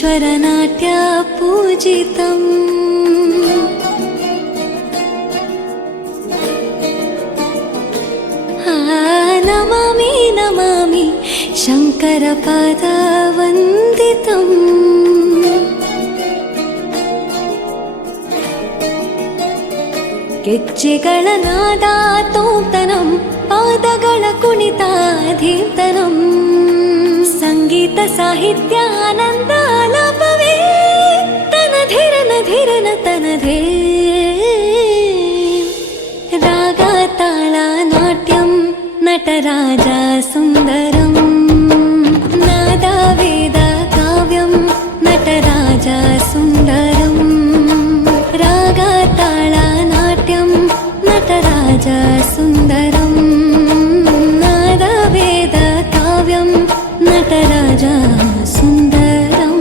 ईश्वरनाट्य पूजितम् नमामि नमामि शङ्करपदवन्दितम् ಗೆಜ್ಜೆಗಳ ನಾದ ತೋಂತನಂ ಪಾದಗಳ ಕುಣಿತಾಧೀರ್ತನಂ ಸಂಗೀತ ಸಾಹಿತ್ಯ ಆನಂದ ಆಲಾಪವೇ ತನಧಿರನ ಧಿರನ ತನಧೇ ರಾಗ ತಾಳ ನಾಟ್ಯಂ ನಟರಾಜ ಸುಂದರಂ ನಾದ ವೇದ ಕಾವ್ಯಂ ನಟರಾಜ ಸುಂದರಂ ರಾಗ ತಾಳ ನಾಟ್ಯಂ ನಟರಾಜ ಸುಂದರಂ ನಾದ ವೇದ ಕಾವ್ಯಂ ನಟರಾಜ ಸುಂದರಂ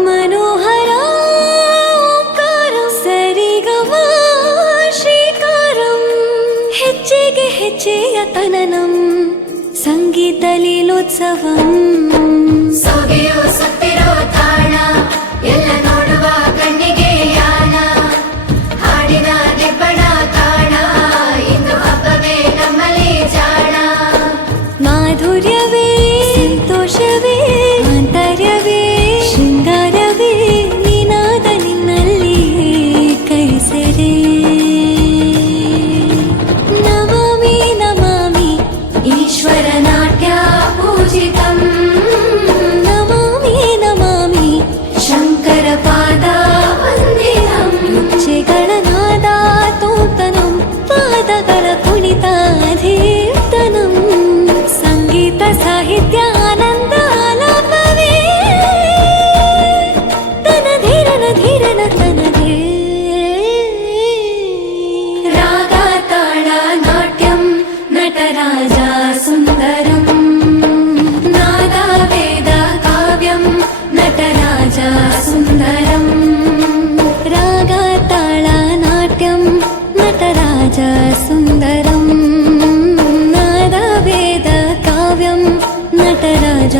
मनोहर ओंकारं सरिगमा श्रीकारं ಹೆಜ್ಜೆಗೆ ಹೆಜ್ಜೆಯ ತನನಂ ಸಂಗೀತ ಲೀಲೋತ್ಸವಂ ಸೊಗೆಯೋ ಸತ್ತಿರೋ ತಾಣ ಎಲ್ಲ ನೋಡುವ ಕಣ್ಣಿಗೆ ಯಾನ ಹಾಡಿನ ದಿಬ್ಬಣ ಕಾಣ ಇಂದು ಹಬ್ಬವೇ ನಮ್ಮಲ್ಲಿ ಜಾಣ ಮಾಧುರ್ಯವೇ ಸಂತೋಷವೇ ಆಂತರ್ಯವೇ ಶೃಂಗಾರವೇ ನಿನಾದ ನಿನ್ನಲ್ಲಿ ಕೈಸೆರೆ ನಮಾಮಿ ನಮಾಮಿ ಈಶ್ವರನಾಟ್ಯ ಪೂಜಿತಂ ನಮಾಮಿ ನಮಾಮಿ ಶಂಕರ ಪಾದ ವಂದಿತಂ ಗೆಜ್ಜೆಗಳ ನಾದ ತೋಂತನಂ ಪಾದಗಳ ಕುಣಿತಾಧೀರ್ತನಂ ಸಂಗೀತ ಸಾಹಿತ್ಯ ಆನಂದ ಆಲಾಪವೇ ತನಧಿರನ ಧಿರನ ತನಧೇ ರಾಗ ತಾಳ ನಾಟ್ಯಂ ನಟರಾಜ ಸುಂದರಂ ನಾದ ವೇದ ಕಾವ್ಯಂ ನಟರಾಜ ಸುಂದರಂ ರಾಗ ತಾಳ ನಾಟ್ಯಂ ನಟರಾಜ ಸುಂದರಂ ನಾದ ವೇದ ಕಾವ್ಯಂ ನಟರಾಜ